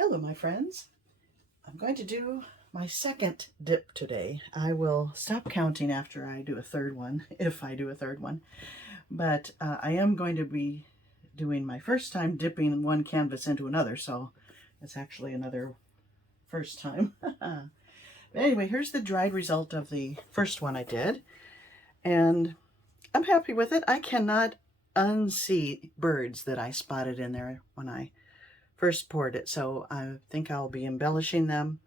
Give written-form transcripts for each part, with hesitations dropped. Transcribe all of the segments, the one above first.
Hello, my friends. I'm going to do my second dip today. I will stop counting after I do a third one, if I do a third one. But I am going to be doing my first time dipping one canvas into another, so it's actually another first time. But anyway, here's the dried result of the first one I did, and I'm happy with it. I cannot unsee birds that I spotted in there when I first poured it, so I think I'll be embellishing them,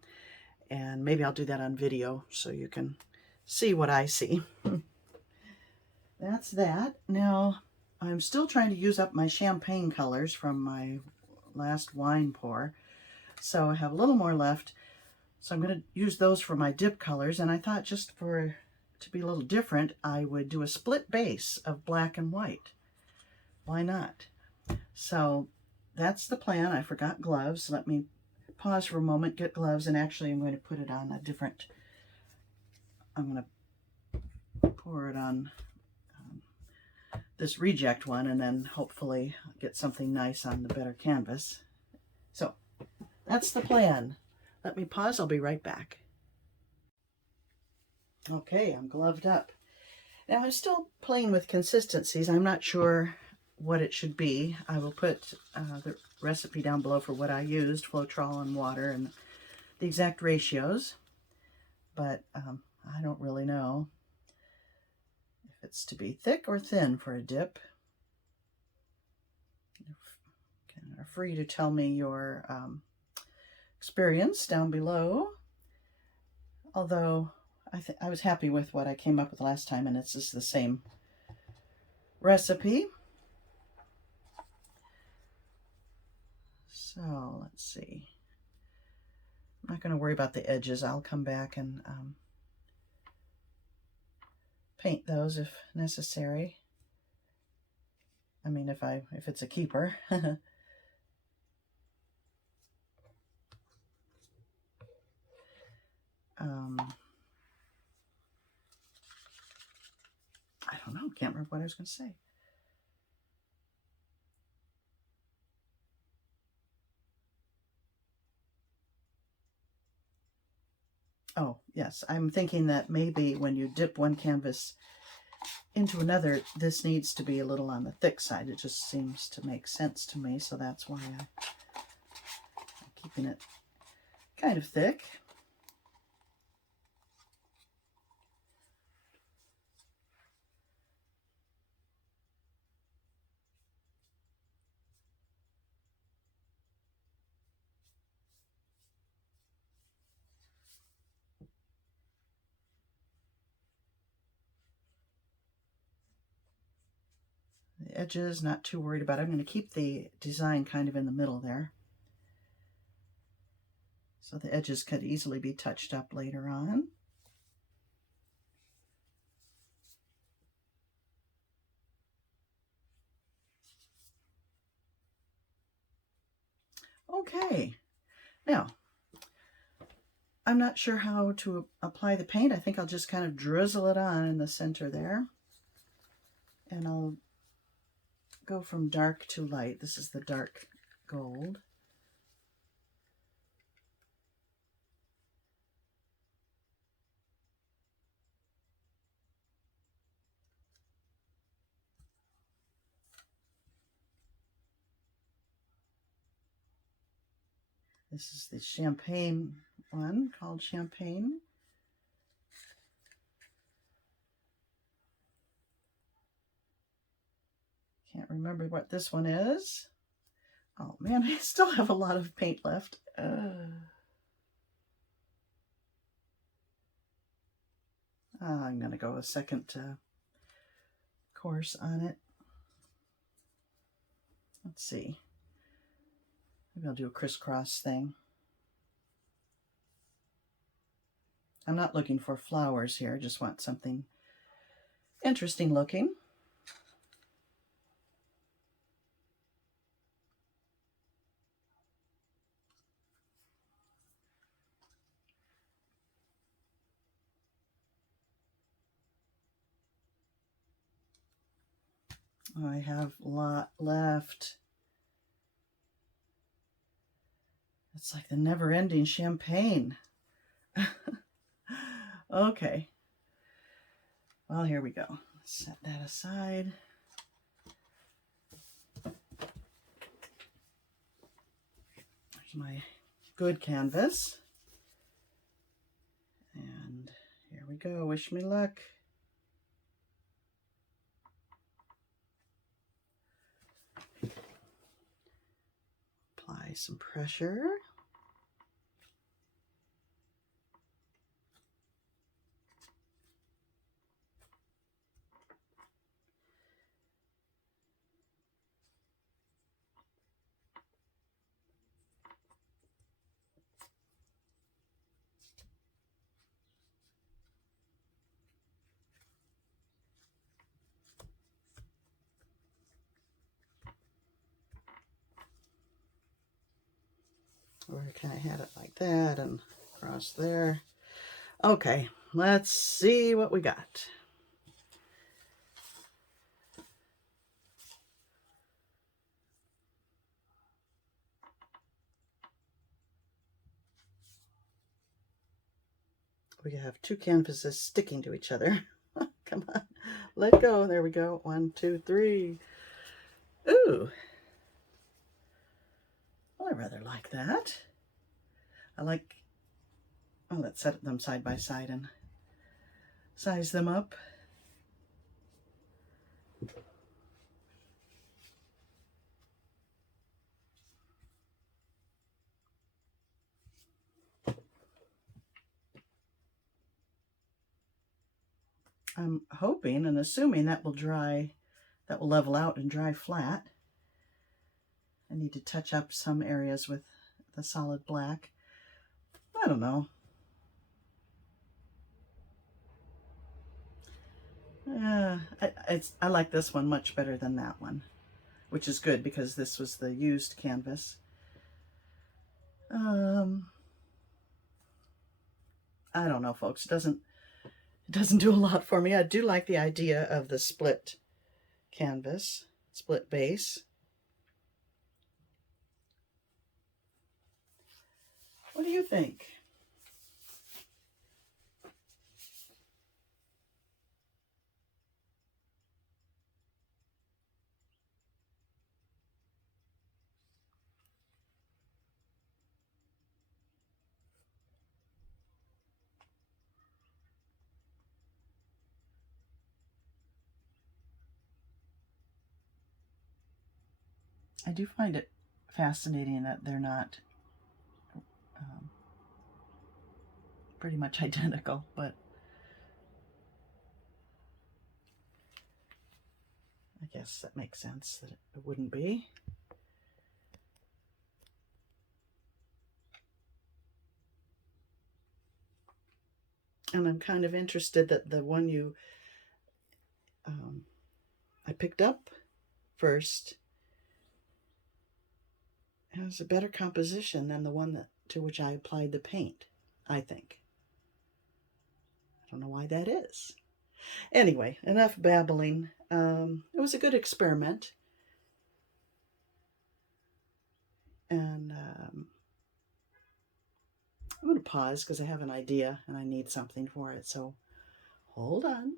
and maybe I'll do that on video so you can see what I see. That's that. Now, I'm still trying to use up my champagne colors from my last wine pour, so I have a little more left, so I'm going to use those for my dip colors, and I thought just to be a little different, I would do a split base of black and white. Why not? So that's the plan. I forgot gloves. Let me pause for a moment, get gloves, and actually I'm going to put it on a different, I'm going to pour it on this reject one, and then hopefully get something nice on the better canvas. So that's the plan. Let me pause. I'll be right back. Okay, I'm gloved up. Now I'm still playing with consistencies. I'm not sure what it should be. I will put the recipe down below for what I used, Floetrol and water, and the exact ratios, but I don't really know if it's to be thick or thin for a dip. You're free to tell me your experience down below, although I was happy with what I came up with last time, and it's just the same recipe. So let's see. I'm not going to worry about the edges. I'll come back and paint those if necessary. I mean, if it's a keeper. I don't know. Can't remember what I was going to say. Oh, yes. I'm thinking that maybe when you dip one canvas into another, this needs to be a little on the thick side. It just seems to make sense to me, so that's why I'm keeping it kind of thick. The edges, not too worried about it. I'm going to keep the design kind of in the middle there, so the edges could easily be touched up later on. Okay, now I'm not sure how to apply the paint. I think I'll just kind of drizzle it on in the center there, and I'll go from dark to light. This is the dark gold. This is the champagne one, called Champagne. Can't remember what this one is. Oh man, I still have a lot of paint left. I'm going to go a second course on it. Let's see. Maybe I'll do a crisscross thing. I'm not looking for flowers here. I just want something interesting looking. I have a lot left. It's like the never-ending champagne. Okay. Well, here we go. Set that aside. There's my good canvas. And here we go. Wish me luck. Apply some pressure. Or kind of had it like that and across there. Okay, let's see what we got. We have two canvases sticking to each other. Come on, let go. There we go. 1, 2, 3. Ooh. Well, I rather like that. I like, well, let's set them side by side and size them up. I'm hoping and assuming that will dry, that will level out and dry flat. I need to touch up some areas with the solid black. I don't know. I like this one much better than that one, which is good because this was the used canvas. I don't know, folks. It doesn't do a lot for me. I do like the idea of the split canvas, split base. What do you think? I do find it fascinating that they're not pretty much identical, but I guess that makes sense that it wouldn't be. And I'm kind of interested that the one I picked up first has a better composition than the one to which I applied the paint, I think. I don't know why that is. Anyway, enough babbling. It was a good experiment. And I'm going to pause because I have an idea and I need something for it. So hold on.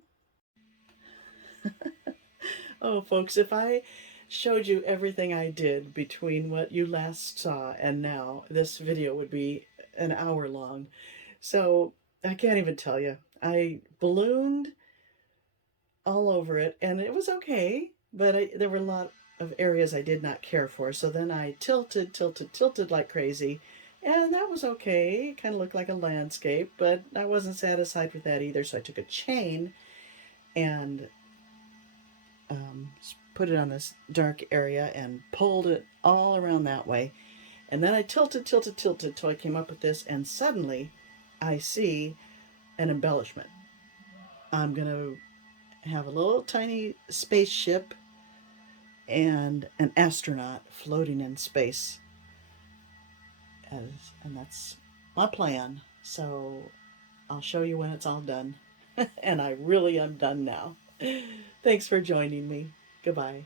Oh, folks, if I showed you everything I did between what you last saw and now, this video would be an hour long. So I can't even tell you. I ballooned all over it and it was okay, but there were a lot of areas I did not care for. So then I tilted like crazy, and that was okay. It kind of looked like a landscape, but I wasn't satisfied with that either. So I took a chain and put it on this dark area and pulled it all around that way. And then I tilted till I came up with this, and suddenly I see an embellishment. I'm going to have a little tiny spaceship and an astronaut floating in space. And that's my plan. So I'll show you when it's all done. And I really am done now. Thanks for joining me. Goodbye.